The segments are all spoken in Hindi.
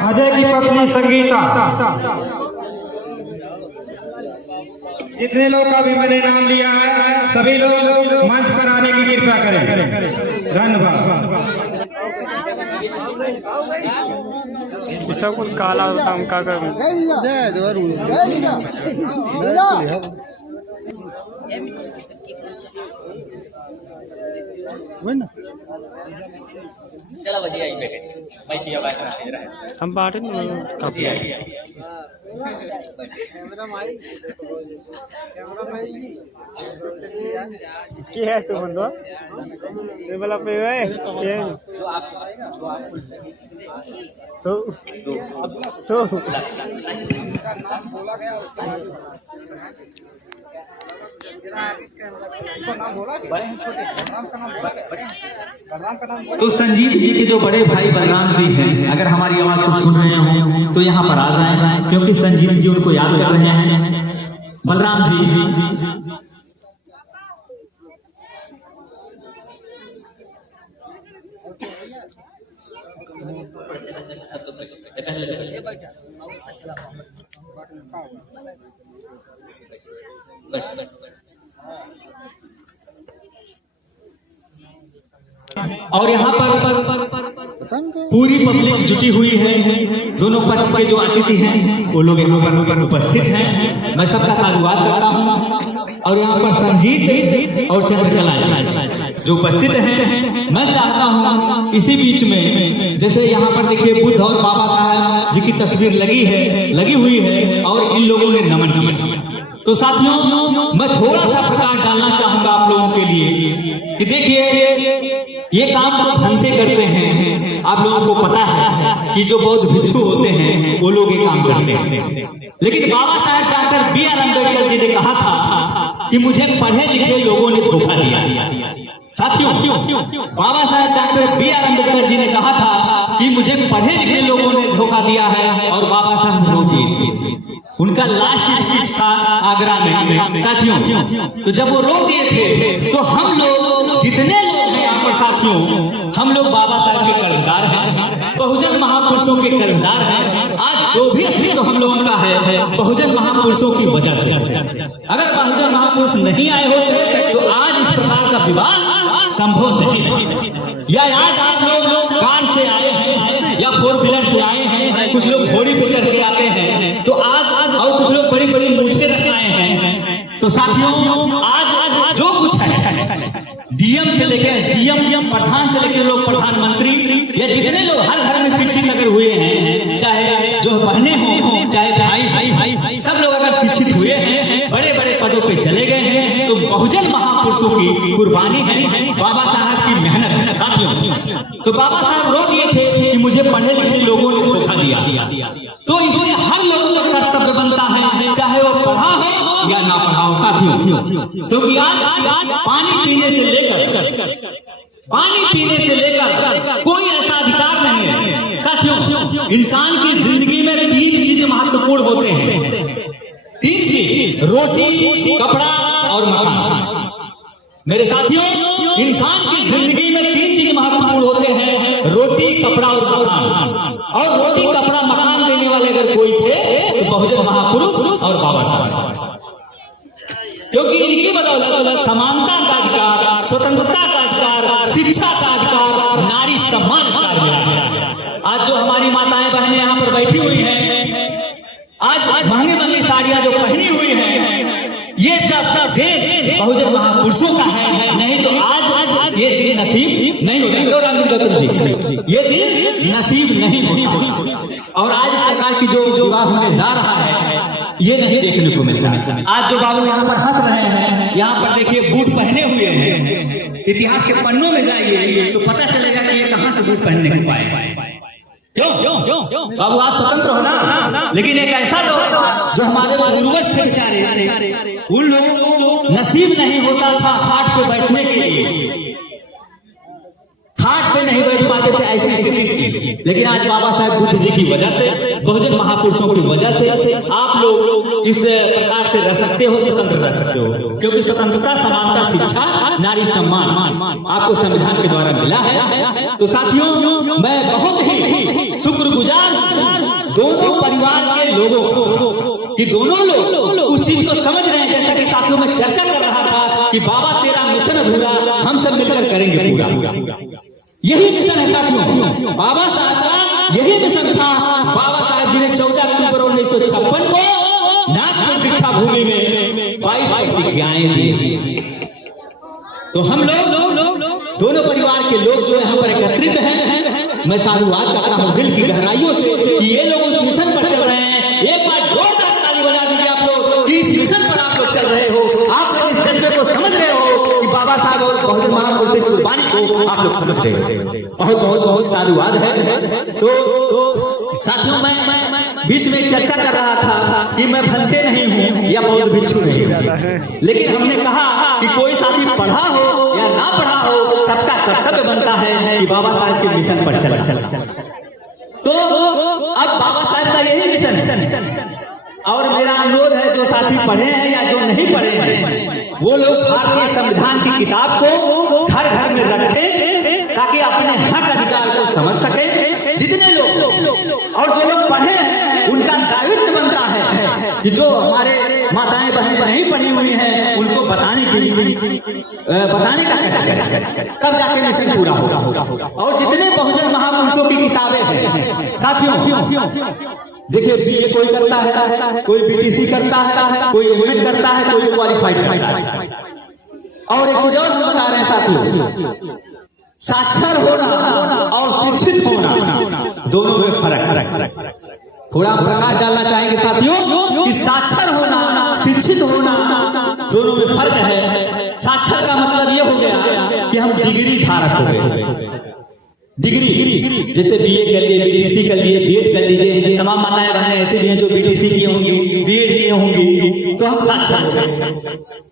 अजय की पत्नी संगीता, जितने लोग का भी मैंने नाम लिया है सभी लोग मंच पर आने की कृपा करें। धन्यवाद। सब कुछ काला काम का कर हम बात क्या है तो बंदो ये वाला पे है तो तो संजीव जी के जो बड़े भाई बलराम जी हैं, अगर हमारी आवाज को सुन रहे हो तो यहाँ पर आ जाएं, क्योंकि संजीव जी उनको याद कर रहे हैं। बलराम जी और यहाँ पर पूरी पब्लिक जुटी हुई है। दोनों पक्ष के जो अतिथि हैं वो लोग यहाँ पर उपस्थित हैं। मैं सबका साधुवाद करता हूँ। और यहाँ पर संजीत और चंद्रकला जो उपस्थित हैं, मैं चाहता हूँ इसी बीच में, जैसे यहाँ पर देखिए बुद्ध और बाबा साहब जी की तस्वीर लगी हुई है और इन लोगों ने नमन। तो साथियों, मैं थोड़ा सा प्रकाश डालना चाहूंगा आप लोगों के लिए कि देखिए ये काम तो भंते करते हैं। आप लोगों को पता है कि जो बौद्ध भिक्षु होते हैं वो लोग ये काम करते हैं। लेकिन Baba Saheb doctor B are Ambedkar ji ने कहा था कि मुझे पढ़े लिखे लोगों ने धोखा दिया। साथियों, Baba Saheb doctor B are Ambedkar ji ने कहा था कि मुझे पढ़े लिखे लोगों ने धोखा दिया है और बाबा साहब रो दिए। उनका लास्ट स्पीच था आगरा में। साथियों, तो जब वो रो दिए थे तो हम लोग जितने लोग हैं यहाँ पर साथियों, हम लोग बाबा साहब के कर्जदार हैं, बहुजन महापुरुषों के कर्जदार हैं। आज जो भी अस्तित्व हम लोगों का है बहुजन महापुरुषों की वजह से। अगर बहुजन महापुरुष नहीं आए होते तो आज इस प्रकार का विवाह संभव नहीं। या आज आप लोग कार से आए हैं या 4 व्हीलर से आए हैं, कुछ लोग घोड़ी पे चढ़ के आते हैं, तो आज और कुछ लोग बड़ी बड़ी मूछें रख आए हैं। तो साथियों, आज जो कुछ है डीएम से लेकर एसडीएम, प्रधान से लेकर लोग प्रधानमंत्री, या जितने लोग हर घर में शिक्षित अगर हुए हैं, चाहे जो पढ़ने हो चाहे भाई सब लोग अगर शिक्षित हुए हैं, बड़े बड़े पदों पे चले गए हैं, तो बहुजन महापुरुषों की कुर्बानी है, बाबा साहब की मेहनत है। तो बाबा साहब रो दिए थे कि मुझे पढ़े लिखे लोगों ने धोखा दिया। तो इसलिए हर लोगों का कर्तव्य बनता है, चाहे वो पढ़ा हो या ना पढ़ा हो। साथियों, क्योंकि आज पानी पीने से लेकर कोई ऐसा अधिकार नहीं है। साथियों, इंसान की जिंदगी में 3 चीज महत्वपूर्ण होते हैं। 3 चीज, रोटी, कपड़ा और मकान। मेरे साथियों, इंसान की जिंदगी में 3 चीज महत्वपूर्ण होते हैं, रोटी, कपड़ा और मकान। और रोटी, कपड़ा, मकान देने वाले अगर कोई थे तो बहुजन महापुरुष और बाबा साहब, क्योंकि इनकी बदौलत समानता का अधिकार, स्वतंत्रता का अधिकार, शिक्षा का अधिकार, नारी सम्मान का अधिकार। आज जो हमारी माताएं बहनें यहाँ पर बैठी हुई हैं, आज महंगी साड़ियां जो पहनी हुई हैं, ये सब देन बहुजन महापुरुषों का है। नहीं तो आज ये दिन नसीब नहीं होता। ये दिन नसीब नहीं होता। और आज प्रकार की जो विवाह होने जा रहा है ये नहीं देखने को मिलता है। आज जो बाबू यहाँ पर हंस रहे हैं, यहाँ पर देखिए बूट पहने हुए हैं। इतिहास के पन्नों में जाइए तो पता चलेगा कि ये कहाँ से बूट पहनने को पाए। क्यों बाबू, आज स्वतंत्र हो ना, लेकिन एक ऐसा लोग जो हमारे पूर्वज थे बेचारे, उन लोगों को नसीब नहीं होता था खाट पे बैठने के लिए, खाट पे नहीं बैठ पाते थे ऐसी स्थिति थी। लेकिन आज बाबा साहेब बुद्ध जी की वजह से, बहुजन महापुरुषों की वजह से आप लोग इस प्रकार से रह सकते हो, स्वतंत्र रह सकते हो, क्योंकि स्वतंत्रता, समानता, शिक्षा, नारी सम्मान आपको संविधान के द्वारा मिला है। तो साथियों, मैं बहुत ही शुक्रगुजार दोनों परिवार के लोगों को कि दोनों लोग उस चीज को समझ रहे हैं। जैसा कि साथियों में चर्चा कर रहा था कि बाबा तेरा मिशन अधूरा, हम सब मिलकर करेंगे पूरा। यही मिशन है साथियों, बाबा साहब का यही मिशन था। बाबा साहब जी ने 14 अक्टूबर 1956 को नागपुर दीक्षा भूमि में 22 प्रतिज्ञाएं दी। तो हम लोग दोनों परिवार के लोग जो यहाँ पर एकत्रित हैं, मैं साधुवाद करता हूँ दिल की गहराइयों से कि ये लोग उस मिशन पर चल रहे हैं। एक बार जोरदार ताली बजा दीजिए आप लोग कि इस मिशन पर आप लोग चल रहे हो, आप लोग इस जज्बे को समझ रहे हो कि बाबा साहब और बहुजन महापुरुष की कुर्बानी को आप लोग समझ रहे हो। बहुत बहुत बहुत साधुवाद है। तो साथियों, मैं बीच में चर्चा कर रहा था कि मैं भंते नहीं हूँ या बौद्ध भिक्षु नहीं हूँ, लेकिन हमने कहा कि कोई साथी पढ़ा हो या ना पढ़ा हो, सबका कर्तव्य बनता है कि बाबा साहब के मिशन पर चला। तो अब बाबा साहब का यही मिशन, और मेरा अनुरोध है जो साथी पढ़े हैं या जो नहीं पढ़े हैं, वो लोग भारतीय संविधान की किताब को घर घर में रखें ताकि अपने हक अधिकार को समझ सके। जितने लोग और जो लोग पढ़े हैं, उनका दायित्व बनता है कि जो हमारे माताएं बहनें नहीं पढ़ी हुई हैं, उनको बताने का तब जाके मिशन पूरा होगा। और जितने बहुजन महापुरुषों की किताबें हैं साथियों, देखिए बीए कोई करता है, कोई बीटीसी करता है, कोई एमएड करता है, कोई क्वालिफाइड करता है। और एक चीज और हम बता रहे हैं साथियों, साक्षर होना और शिक्षित होना दोनों में फर्क। थोड़ा प्रकाश डालना चाहेंगे साथियों कि साक्षर होना, शिक्षित होना दोनों में फर्क है। साक्षर का मतलब ये हो गया कि हम डिग्री धारक हो गए। डिग्री जैसे बीए कर लिए, बीटीसी कर लिए, बीएड कर लीजिए। तमाम माताएं बहनें ऐसे भी हैं जो बीटीसी की होंगी, बीएड की होंगी, तो हम साक्षर।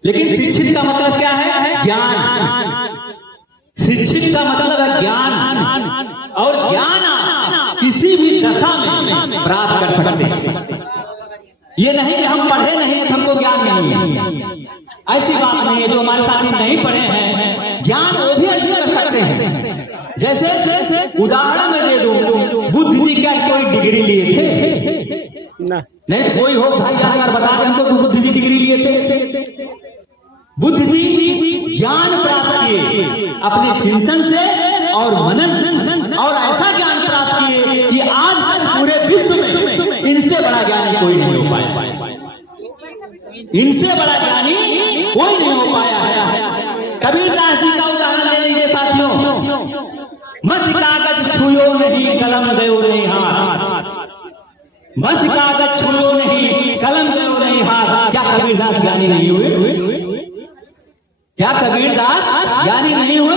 लेकिन शिक्षित का मतलब क्या है? ज्ञान। शिक्षित का मतलब है ज्ञान, और ज्ञान किसी भी दशा में प्राप्त कर सकते हैं। ये नहीं कि हम पढ़े नहीं, हमको ज्ञान नहीं है, ऐसी बात नहीं है। जो हमारे साथी नहीं पढ़े हैं, ज्ञान वो भी अर्जित कर सकते हैं। जैसे उदाहरण में दे दूं, बुद्ध जी क्या कोई डिग्री लिए थे? नहीं तो कोई हो भाई अगर बता दें हमको बुद्ध जी डिग्री लिए थे। बुद्ध जी ज्ञान प्राप्त किए अपने चिंतन से और मनन, और ऐसा ज्ञान प्राप्त किए कि आज पूरे विश्व में इनसे बड़ा ज्ञानी कोई नहीं हो पाया। इनसे बड़ा ज्ञानी कोई नहीं हो पाया है। कबीरदास जी का उदाहरण ले लीजिए साथियों। मत कागज छुयो नहीं, कलम गयो नहीं हाथ। मत कागज छुयो नहीं, कलम गयो नहीं हाथ। क्या कबीरदास ज्ञानी नहीं हुए? क्या कबीरदास ज्ञानी नहीं हुए?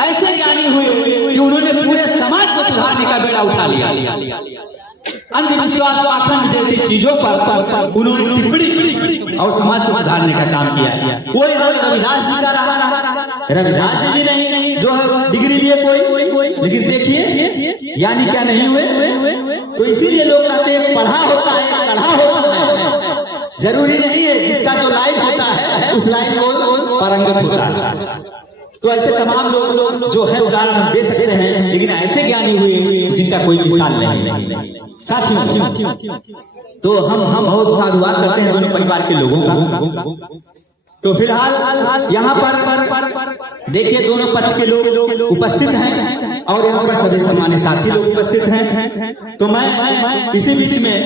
ऐसे ज्ञानी हुए कि उन्होंने पूरे समाज को सुधारने का बेड़ा उठा लिया। अंधविश्वास, पाखंड जैसी चीजों पर उन्होंने टिप्पणी और समाज को सुधारने का काम किया। कोई रविदास जी का रहा, रविदास जी भी नहीं जो है डिग्री लिए कोई, लेकिन देखिए यानी क्या नहीं हुए। तो इसीलिए लोग कहते हैं पढ़ा होता है, पढ़ा होता है। जरूरी नहीं है जिसका जो लाइन होता है उस लाइन को पारंगत होता है। तो ऐसे तमाम लोग जो है उदाहरण हम दे सकते हैं, लेकिन ऐसे ज्ञानी हुए जिनका कोई मिसाल नहीं। साथियों, तो हम बहुत साधुवाद करते हैं दोनों परिवार के लोगों का। तो फिलहाल यहाँ पर देखिए दोनों पक्ष के लोग उपस्थित हैं और यहाँ पर सभी सम्मानित साथी लोग उपस्थित हैं। तो मैं इसी बीच में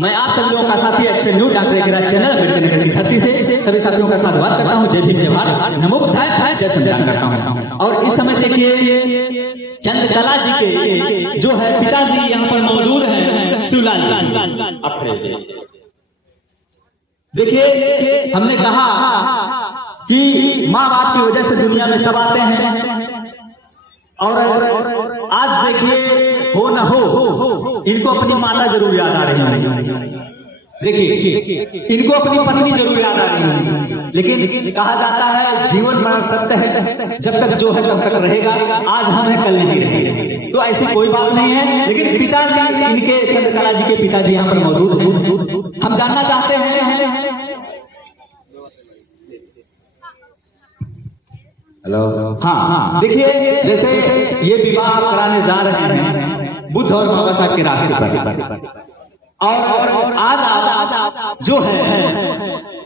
मैं आप सभी लोगों का साथी action news doctor Ekraj channel Ambedkar Nagar की धरती से सभी साथियों का साधुवाद करता हूँ। जय भीम, जय भारत, नमो बुद्धाय, जय संविधान करता हूँ। और इस समय देखिए चंद्रकला जी के जो है पिताजी यहाँ पर मौजूद हैं, शिवलाल। देखिए हमने कहा कि माँ बाप की वजह से दुनिया में सब आते हैं, और आज देखिए हो न हो इनको अपनी माता जरूर याद आ रही है। देखिए इनको अपनी पत्नी जरूर याद आ रही है, लेकिन कहा जाता है जीवन मरण सत्य है, जब तक जो है तब तक रहेगा, आज हम हैं कल नहीं रहेंगे। तो ऐसी कोई बात नहीं है। लेकिन पिताजी इनके चंद्रकला जी के पिताजी यहाँ पर मौजूद हैं, हम जानना चाहते हैं। हेलो, हाँ देखिए जैसे ये विवाह कराने जा रहे हैं बुद्ध और बाबा साहब के रास्ते पर, और आज जो है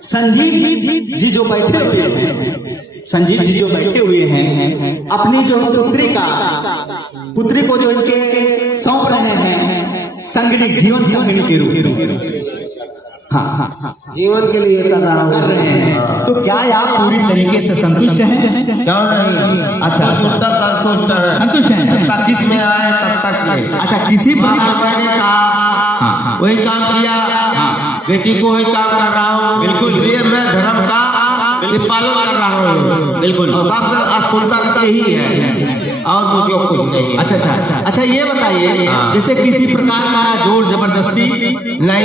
संजीव जी जो बैठे हुए हैं, संजीव जी जो बैठे हुए हैं अपनी जो पुत्री को जो इनके सौंप रहे हैं संगनी, जीवन संगनी के रूप, हाँ जीवन के लिए कर रहे हैं। तो क्या आप पूरी तरीके से संतुष्ट हैं? क्यों नहीं? अच्छा संतुष्ट हैं। किस में आए तब तक अच्छा, किसी मैंने कहा वही काम किया, बेटी को वही काम कर रहा हूँ, बिल्कुल। इसलिए मैं धर्म का पालन कर रहा हूँ, बिल्कुल। सबसे सुंदर यही है और मुझे कुछ नहीं। अच्छा, ये बताइए जैसे किसी प्रकार का जोर जबरदस्ती नहीं,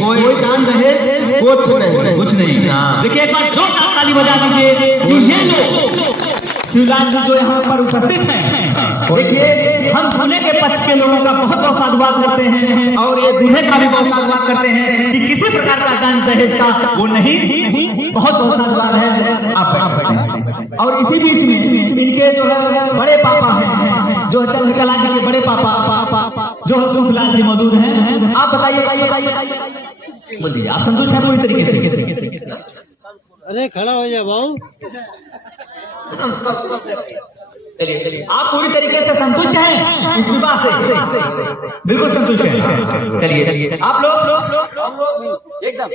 कोई काम दहेज कुछ नहीं। देखिए एक बार जोर ताली बजा दीजिए कि ये लोग शिवलाल जी जो यहाँ पर उपस्थित हैं, देखिए हम दूल्हे के पक्ष के लोगों का बहुत बहुत साधुवाद करते हैं और ये दूल्हे का भी बहुत साधुवाद करते हैं कि किसी प्रकार का दान दहेज का वो नहीं, बहुत बहुत साधुवाद है। आप और इसी बीच में इनके जो है बड़े पापा हैं, जो चंद्रकला जी के बड़े पापा जो शिवलाल जी मौजूद हैं। आप बताइए, बोलिए आप संतुष्ट हैं पूरी तरीके से? अरे खड़ा हो जा भाऊ। चलिए आप पूरी तरीके से संतुष्ट हैं इस विवाह से? बिल्कुल संतुष्ट हैं। चलिए आप लोग एकदम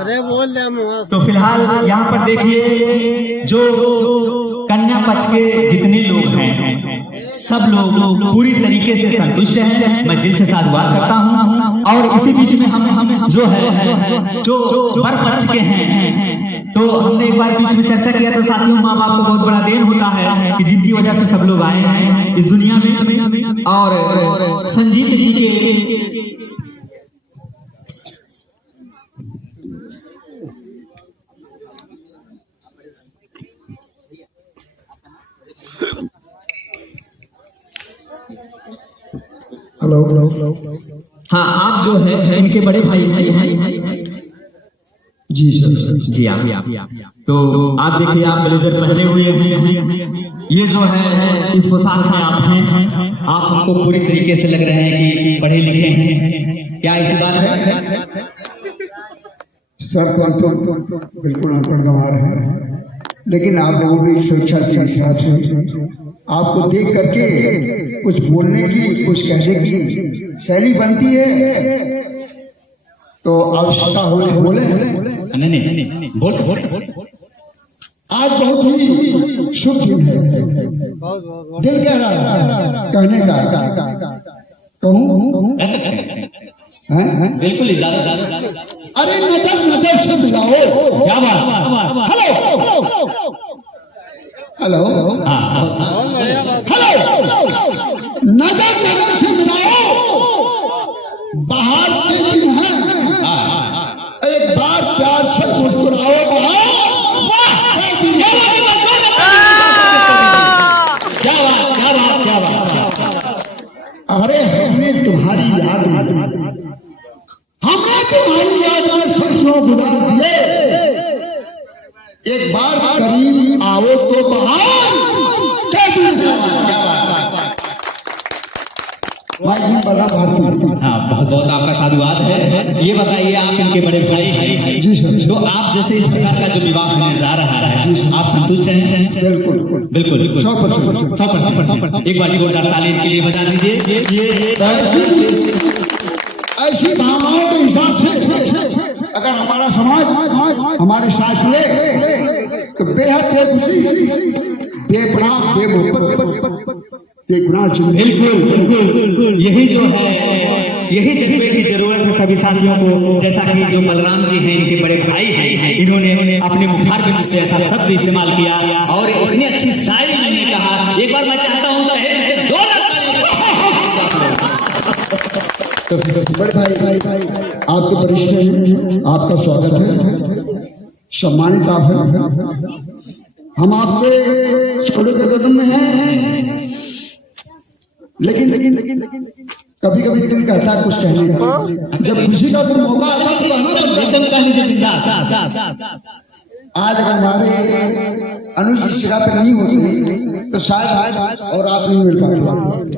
अरे बोल दे। तो फिलहाल यहाँ पर देखिए जो कन्या पक्ष के जितने लोग हैं सब लोग पूरी तरीके से संतुष्ट हैं। मैं दिल से साधुवाद करता हूँ। और इसी बीच में हम जो है जो वर पक्ष के हैं, तो हमने एक बार बीच में चर्चा किया था साथियों, माँ बाप को बहुत बड़ा देन होता है कि जिनकी वजह से सब लोग आए हैं इस दुनिया में। और संजीव जी के हेलो, हाँ आप जो है इनके बड़े भाई हैं। जी सर, जी आप तो आप देखिए आप ब्लेजर पहने हुए हैं, ये जो है इस पोशाक में आप हैं, आप हमको पूरी तरीके से लग रहे हैं कि पढ़े लिखे हैं। क्या ऐसी बात है? सर तो बिल्कुल अनपढ़ गंवार है, लेकिन आप लोगों की शिक्षा से हिसाब से आपको देख करके कुछ बोलने की, कुछ कहने की शैली बनती है, तो आवश्यकता हो बोले। नहीं बोल। आज बहुत ही शुभ दिन है, दिल कह रहा है कहने का, कहूँ बिल्कुल अरे नजर से मिलाओ। क्या बात? हेलो, नजर से मिलाओ। बाहर के दिन है, एक बार प्यार से मुस्कुराओ। क्या बात। अरे हमने तुम्हारी याद में सरसों गुजार दिए, एक बार करीब आओ तो बाहर। हाँ बहुत बहुत आपका साधुवाद है। ये बताइए आप इनके बड़े भाई हैं। जी सर। तो आप जैसे इस प्रकार का जो विवाह होने जा रहा है आप संतुष्ट हैं? बिल्कुल 100%। एक बार जोरदार ताली के लिए बजा दीजिए। ऐसी भावनाओं के हिसाब से अगर हमारा समाज हमारे साथ ले तो बेहद बेखुशी, बेपनाह, बिल्कुल यही जो है, यही जज्बे की जरूरत है सभी साथियों को। जैसा कि जो बलराम जी हैं इनके बड़े भाई हैं, इन्होंने अपने मुखार बिंदु से ऐसा शब्द इस्तेमाल किया और इतनी अच्छी शायरी मैंने कहा। एक बार मैं चाहता हूँ बड़े भाई आपके वरिष्ठ हैं, आपका स्वागत है, सम्मानित आप हैं। हम आपके छोटे के कदम में हैं, लेकिन कभी कभी तुम कहता है कुछ कहने का, जब खुशी का कोई मौका आता तो एकदम कहने के बिंदास। आज अगर हमारे अनुज इस जगह पे नहीं होती तो शायद आज और आप नहीं मिल पाते।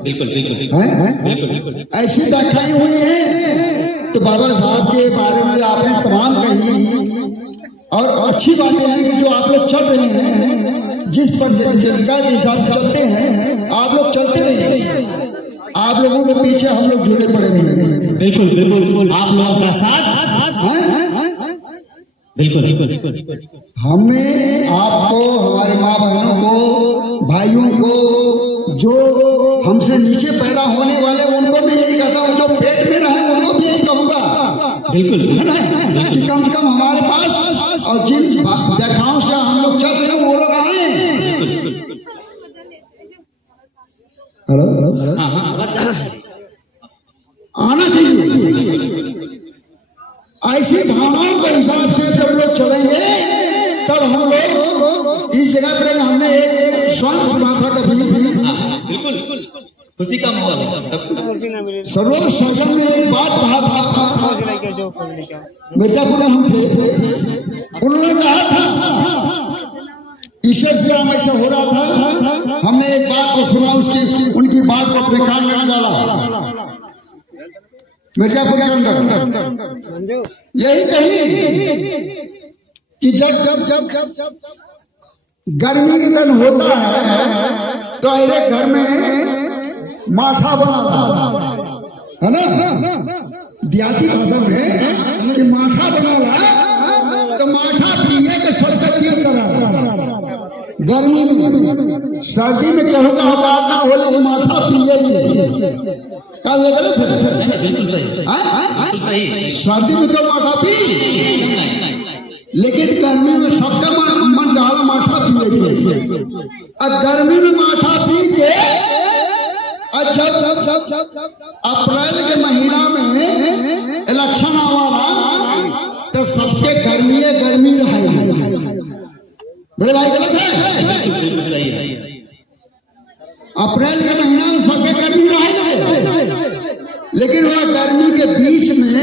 बिल्कुल ऐसी व्याख्याएं हुई हैं तो बाबा साहब के बारे में आपने तमाम कही, और अच्छी बातें हैं कि जो आप लोग चल रहे हैं, जिस परिचर्या के हिसाब से चलते हैं, आप लोग चलते रहिए। आप लोगों के पीछे हम लोग जुड़े पड़े रहेंगे। बिल्कुल आप लोगों का साथ बिल्कुल हमें आपको, हमारे माँ बहनों को, भाइयों को, जो हमसे नीचे पैदा होने वाले उनको भी यही कहता हूँ, जो पेट में रहे उनको भी यही कहूँगा। बिल्कुल है ना, कि कम से कम हमारे पास और जिन व्याख्याओं से हम लोग चल रहे हैं वो लोग आए। हेलो आना चाहिए। ऐसी भावनाओं के हिसाब से जब लोग चलेंगे तब हम लोग इस जगह पर हमने एक स्वयं सुना था कभी। बिल्कुल खुशी का माहौल। सरोवर संगम में एक बात कहा था, मिर्जापुर में हम थे, उन्होंने कहा था ईश्वर ग्राम ऐसा हो रहा था, हमने एक बात को सुना, उसकी उनकी बात को अपने कान में डाला। मिर्जापुर के अंदर यही कही कि जब गर्मी के दिन होता है तो ऐसे घर में माठा बना है ना, देहाती भाषा में कि माठा बना तो माठा पिए के सरस्वती करा गर्मी में। सर्दी में क्या होगा, ना हो माठा पिए का गलत है। बिल्कुल सही। सर्दी में तो माठा पी, लेकिन गर्मी में सबका मन डाल माठा पिए। और गर्मी में माठा पी के अच्छा अप्रैल के महीना में इलेक्शन आवारा तो सबके गर्मी रहे। बड़े भाई गलत है। अप्रैल के महीना में सबके गर्मी रहे, लेकिन वह गर्मी के बीच में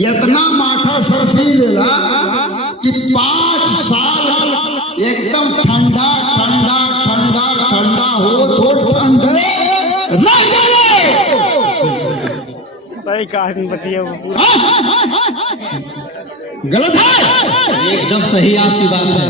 इतना माठा सरसी लेला कि 5 साल एकदम ठंडा ठंडा ठंडा ठंडा हो तो ठंडे गलत है। एकदम सही आपकी बात है,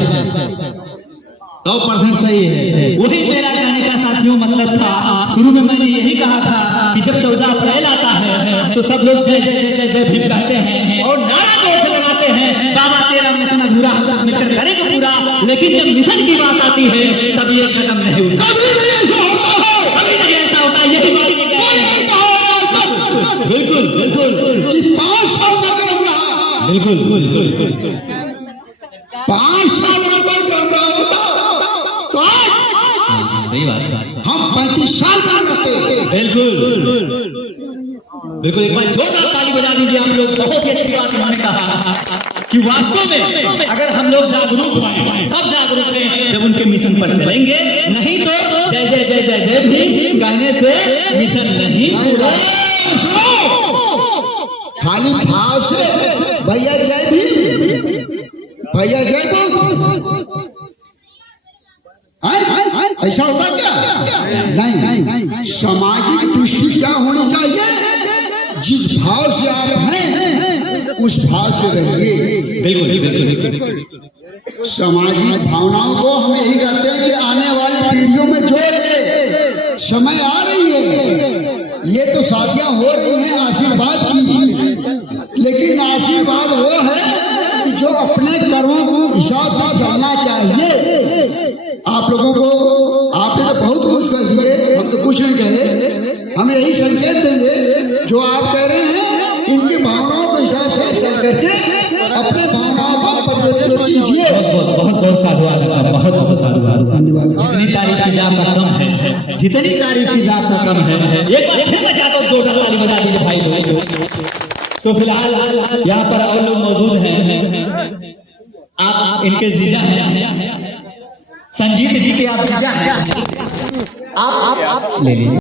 100% सही है। वही मेरा कहने का साथियों मतलब था। शुरू में मैंने यही कहा था कि जब 14 अप्रैल आता है तो सब लोग जय जय जय जय भीम कहते हैं और नारा जोर से लगाते हैं, बाबा तेरा मिशन अधूरा हम सब मिलकर करेंगे पूरा। लेकिन जब मिशन की बात आती है तब ये कदम नहीं उठता, कभी नहीं ऐसा होता। यही बात बिल्कुल 5 साल का क्रम रहा, बिल्कुल 5 साल सही बात। हम 35 साल का रहते। बिल्कुल एक बार जोरदार ताली बजा दीजिए आप लोग। बहुत ही अच्छी बात उन्होंने कहा कि वास्तव में अगर हम लोग जागरूक हुए तब जागरूक हैं जब उनके मिशन पर चलेंगे, नहीं तो जय जय जय जय जय भी कहने से मिशन नहीं पूरा। खाली भाव से भैया जय भी, भैया जय बोल, ऐसा होगा क्या? नहीं। सामाजिक दृष्टि क्या होनी चाहिए? जिस भाव से आप हैं उस भाव से रहिए। बिल्कुल। सामाजिक भावनाओं को हम यही कहते हैं कि आने वाली पीढ़ियों में जोड़े। समय आ रही है, ये तो शादियां हो रही हैं आशीर्वाद की, लेकिन आशीर्वाद वो है कि जो अपने कर्मों को हिसाब से चलना चाहिए। आप लोगों को आपने तो बहुत कुछ कह दिए, हम तो कुछ नहीं कहे। हम यही संकेत देंगे जो आप कह रहे हैं, इनकी भावनाओं के हिसाब से चल करके अपने भावनाओं को परिवर्तित कीजिए। बहुत साधुवाद आपका, बहुत बहुत साधुवाद। धन्यवाद। जितनी तारीफ की जाए आपका कम है, जितनी तारीफ की जाए आपका कम है। एक बार फिर मैं चाहता हूँ जोरदार ताली बजा दीजिए भाई लोग। तो फिलहाल यहाँ पर और लोग मौजूद हैं। आप इनके जीजा हैं, संजीत जी के आप जीजा हैं। आप ले लीजिए।